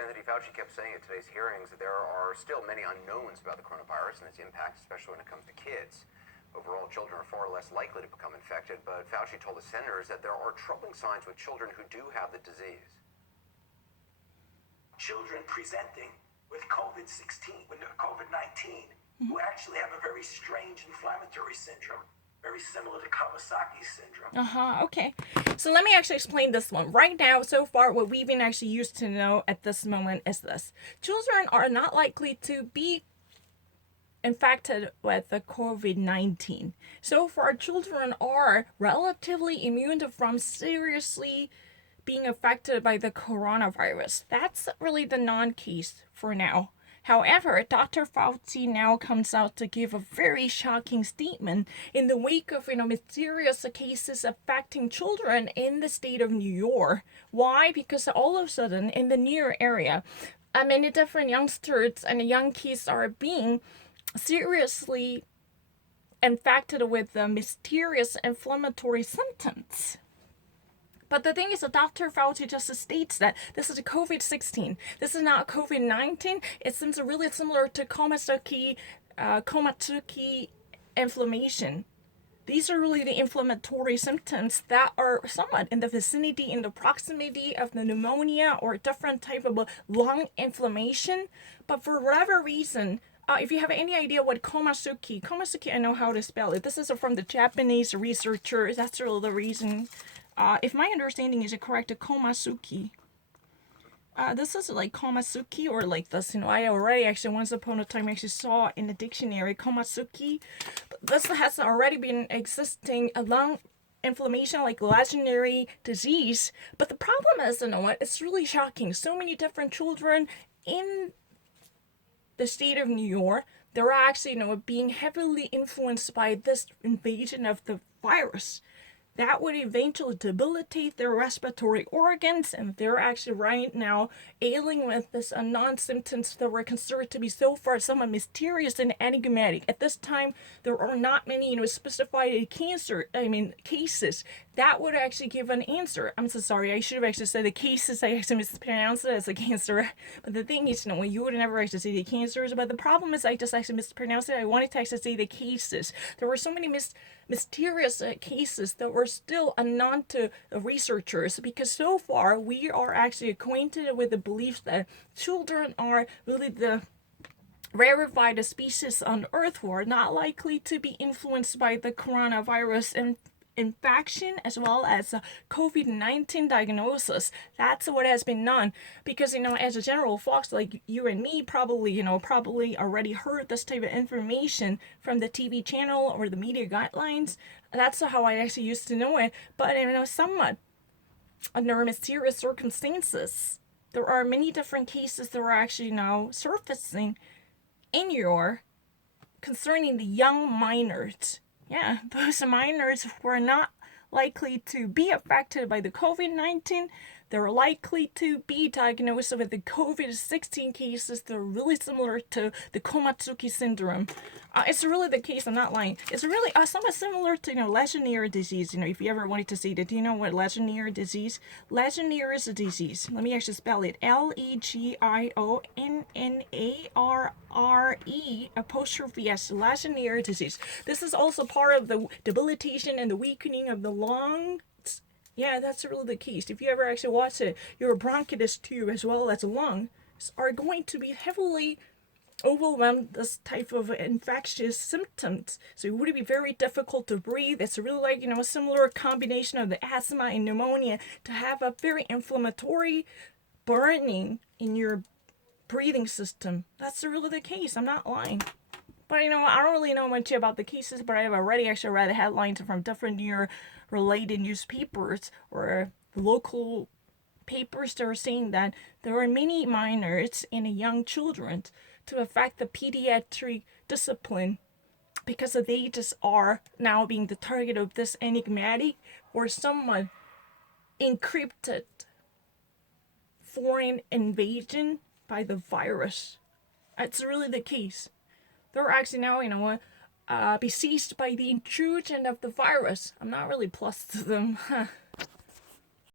Anthony Fauci kept saying at today's hearings that there are still many unknowns about the coronavirus and its impact, especially when it comes to kids. Overall, children are far less likely to become infected, but Fauci told the senators that there are troubling signs with children who do have the disease. Children presenting with COVID-16, with COVID-19, who actually have a very strange inflammatory syndrome, very similar to Kawasaki syndrome. Okay. So let me actually explain this one. Right now, so far, what we've been actually used to know at this moment is this. Children are not likely to be infected with the COVID-19. So far, children are relatively immune from seriously being affected by the coronavirus. That's really the non-case for now. However, Dr. Fauci now comes out to give a very shocking statement in the wake of mysterious cases affecting children in the state of New York. Why? Because all of a sudden, in the New York area, many different youngsters and young kids are being seriously infected with the mysterious inflammatory symptoms. But the thing is that Dr. Fauci just states that this is a COVID-16. This is not COVID-19. It seems really similar to Komatsuki inflammation. These are really the inflammatory symptoms that are somewhat in the vicinity, in the proximity of the pneumonia or a different type of lung inflammation. But for whatever reason, if you have any idea what Komatsuki, I know how to spell it. This is from the Japanese researcher. That's really the reason. If my understanding is correct, Komatsuki. This is like Komatsuki or like this. I already actually once upon a time actually saw in the dictionary Komatsuki. This has already been existing a lung inflammation like legendary disease. But the problem is, it's really shocking. So many different children in the state of New York, they're actually, being heavily influenced by this invasion of the virus. That would eventually debilitate their respiratory organs, and they're actually right now ailing with this non-symptoms that were considered to be so far somewhat mysterious and enigmatic. At this time, there are not many, specified cases that would actually give an answer. I'm so sorry, I should have actually said the cases. I actually mispronounced it as a cancer. But the thing is, you would never actually say the cancers. But the problem is I just actually mispronounced it. I wanted to actually say the cases. There were so many mysterious cases that were still unknown to researchers, because so far we are actually acquainted with the belief that children are really the rarefied species on Earth who are not likely to be influenced by the coronavirus infection as well as COVID-19 diagnosis. That's what has been known, because as a general fox like you and me probably already heard this type of information from the TV channel or the media guidelines. That's how I actually used to know it. But somewhat under mysterious circumstances, there are many different cases that are actually now surfacing in New York concerning the young minors. Yeah, those minors were not likely to be affected by the COVID-19. They're likely to be diagnosed with the COVID-16 cases that are really similar to the Komatsuki syndrome. It's really the case, I'm not lying. It's really somewhat similar to, Legionnaires disease. If you ever wanted to see that, do you know what Legionnaires disease? Legionnaires disease. Let me actually spell it. Legionnaire', Legionnaires disease. This is also part of the debilitation and the weakening of the lungs. Yeah, that's really the case. If you ever actually watch it, your bronchitis tube as well as lungs are going to be heavily overwhelmed this type of infectious symptoms. So it would be very difficult to breathe. It's really like, a similar combination of the asthma and pneumonia to have a very inflammatory burning in your breathing system. That's really the case. I'm not lying. But I don't really know much about the cases, but I've already actually read the headlines from different related newspapers or local papers that are saying that there are many minors and young children to affect the pediatric discipline because they just are now being the target of this enigmatic or somewhat encrypted foreign invasion by the virus. It's really the case. They're actually now, besieged by the intrusion of the virus. I'm not really plus to them.